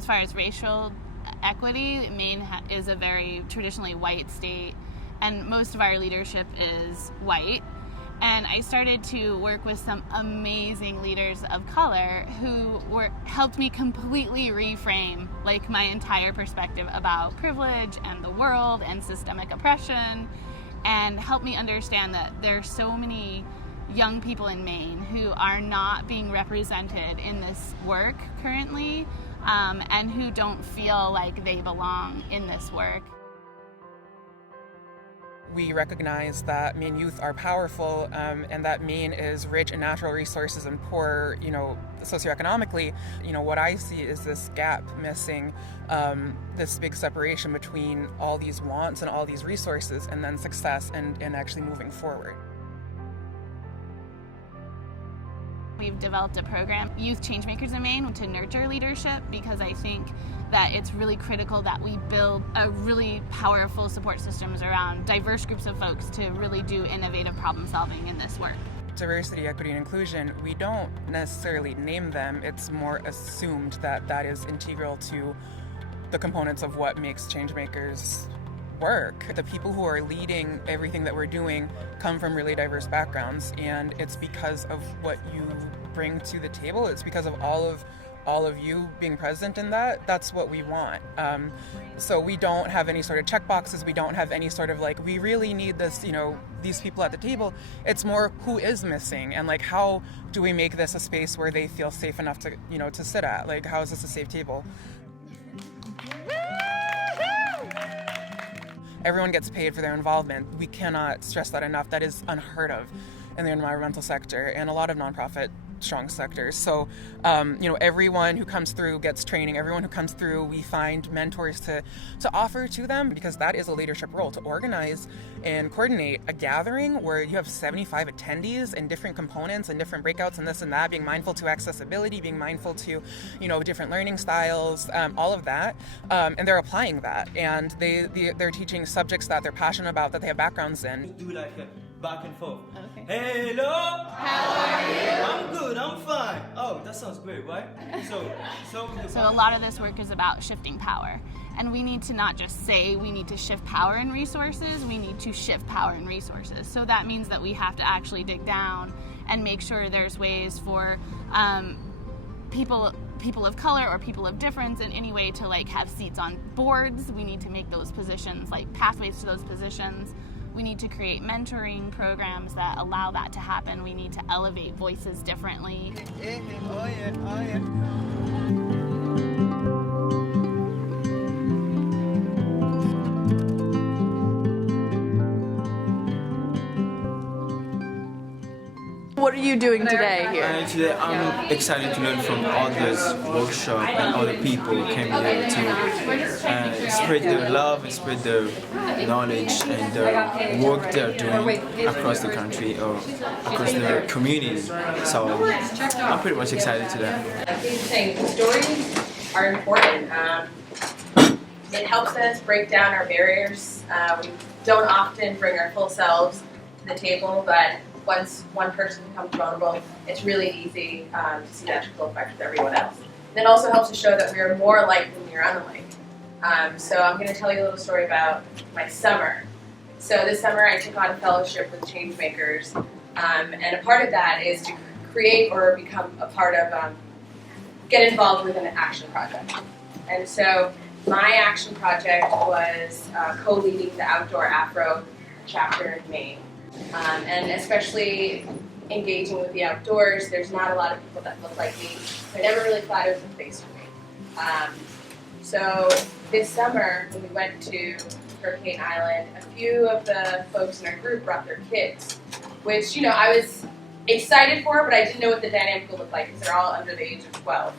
As far as racial equity, Maine is a very traditionally white state, and most of our leadership is white. And I started to work with some amazing leaders of color who helped me completely reframe like my entire perspective about privilege and the world and systemic oppression, and helped me understand that there are so many young people in Maine who are not being represented in this work currently, and who don't feel like they belong in this work. We recognize that Maine youth are powerful, and that Maine is rich in natural resources and poor, socioeconomically. What I see is this gap missing, this big separation between all these wants and all these resources and then success and actually moving forward. We've developed a program, Youth Changemakers in Maine, to nurture leadership, because I think that it's really critical that we build a really powerful support systems around diverse groups of folks to really do innovative problem solving in this work. Diversity, equity, and inclusion, we don't necessarily name them. It's more assumed that that is integral to the components of what makes Changemakers work. The people who are leading everything that we're doing come from really diverse backgrounds, and it's because of what you bring to the table. It's because of all of you being present in that. That's what we want. So we don't have any sort of check boxes. We don't have any sort of we really need this, these people at the table. It's more who is missing, and how do we make this a space where they feel safe enough to, to sit at? How is this a safe table? Everyone gets paid for their involvement. We cannot stress that enough. That is unheard of in the environmental sector and a lot of nonprofit strong sectors. So, everyone who comes through gets training. Everyone who comes through, we find mentors to offer to them, because that is a leadership role, to organize and coordinate a gathering where you have 75 attendees and different components and different breakouts and this and that, being mindful to accessibility, being mindful to, different learning styles, all of that. And they're applying that, and they're teaching subjects that they're passionate about, that they have backgrounds in. Do like a back and forth. Okay. Hello. How are you? I'm good. I'm fine. Oh, that sounds great, right? So a lot of this work is about shifting power. And we need to not just say we need to shift power and resources, we need to shift power and resources. So that means that we have to actually dig down and make sure there's ways for people of color or people of difference in any way to have seats on boards. We need to make those positions pathways to those positions. We need to create mentoring programs that allow that to happen. We need to elevate voices differently. Oh yeah. What are you doing today here? Today I'm excited to learn from all this workshop and all the people who came here to spread their love and spread their knowledge and their work they're doing across the country or across their community. So I'm pretty much excited today. Stories are important. It helps us break down our barriers. We don't often bring our full selves to the table, but once one person becomes vulnerable, it's really easy to see that trickle effect with everyone else. And it also helps to show that we are more alike than we are unlike. So I'm going to tell you a little story about my summer. So this summer I took on a fellowship with Changemakers, and a part of that is to create or become a part of, get involved with an action project. And so my action project was co-leading the Outdoor Afro chapter in Maine. And especially engaging with the outdoors, there's not a lot of people that look like me. I never really thought it was a place for me. So this summer, when we went to Hurricane Island, a few of the folks in our group brought their kids, which, I was excited for, but I didn't know what the dynamic would look like because they're all under the age of 12.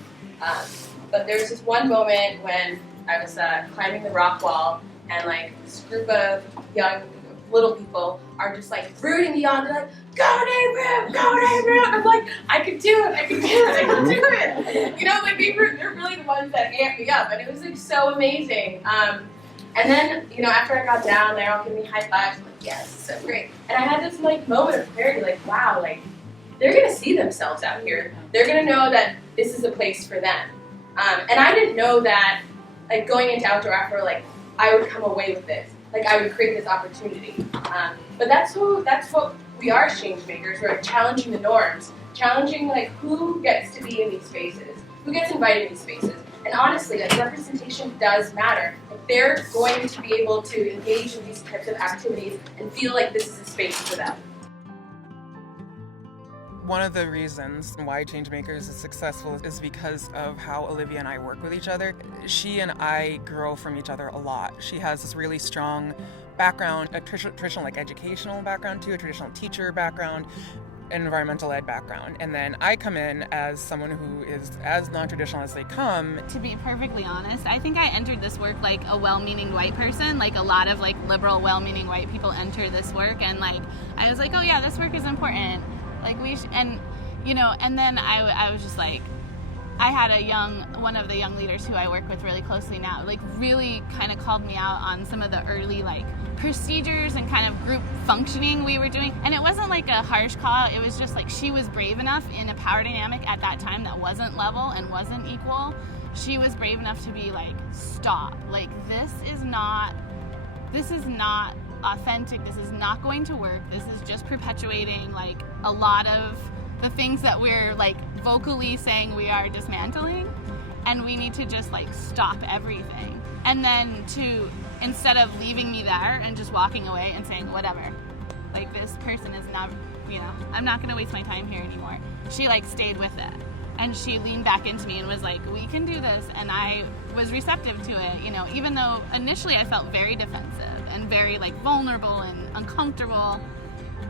But there was this one moment when I was climbing the rock wall, and this group of young little people are just rooting me on. They're like, go Nehru, go Nehru. I'm like, I can do it, I can do it, I can do it. They're really the ones that amp me up, and it was so amazing. And then, after I got down, they're all giving me high fives. I'm like, yes, so great. And I had this moment of clarity, wow, they're gonna see themselves out here. They're gonna know that this is a place for them. And I didn't know that, like, going into outdoor afro, like, I would come away with this. Like, I would create this opportunity. But that's what we are as change makers. We're challenging the norms, challenging, like, who gets to be in these spaces, who gets invited in these spaces. And honestly, like, representation does matter. Like, they're going to be able to engage in these types of activities and feel like this is a space for them. One of the reasons why Changemakers is successful is because of how Olivia and I work with each other. She and I grow from each other a lot. She has this really strong background, a traditional like educational background too, a traditional teacher background, an environmental ed background. And then I come in as someone who is as non-traditional as they come. To be perfectly honest, I think I entered this work like a well-meaning white person. Like a lot of like liberal, well-meaning white people enter this work, and like I was like, oh yeah, this work is important. Like and you know, and then I was just like, I had one of the young leaders who I work with really closely now, like really kind of called me out on some of the early like procedures and kind of group functioning we were doing. And it wasn't like a harsh call, it was just like she was brave enough in a power dynamic at that time that wasn't level and wasn't equal. She was brave enough to be like, stop, like this is not authentic, this is not going to work, this is just perpetuating like a lot of the things that we're like vocally saying we are dismantling, and we need to just like stop everything. And then instead of leaving me there and just walking away and saying whatever, like this person is not, you know, I'm not gonna waste my time here anymore, she like stayed with it. And she leaned back into me and was like, we can do this. And I was receptive to it, you know, even though initially I felt very defensive and very like vulnerable and uncomfortable.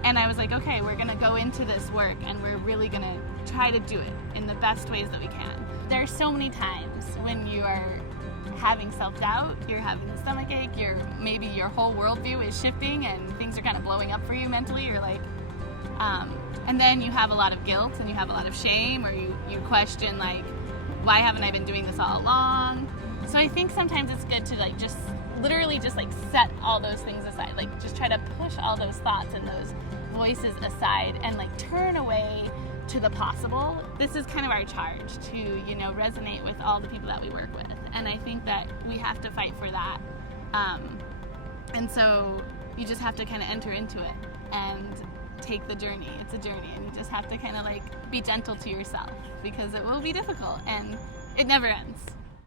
And I was like, okay, we're gonna go into this work and we're really gonna try to do it in the best ways that we can. There are so many times when you are having self-doubt, you're having a stomachache, maybe your whole worldview is shifting and things are kind of blowing up for you mentally. You're like, and then you have a lot of guilt and you have a lot of shame, or you question like, why haven't I been doing this all along? So I think sometimes it's good to like just literally just like set all those things aside, like just try to push all those thoughts and those voices aside and like turn away to the possible. This is kind of our charge to, you know, resonate with all the people that we work with. And I think that we have to fight for that. And so you just have to kind of enter into it and take the journey. It's a journey, and you just have to kind of like be gentle to yourself, because it will be difficult and it never ends.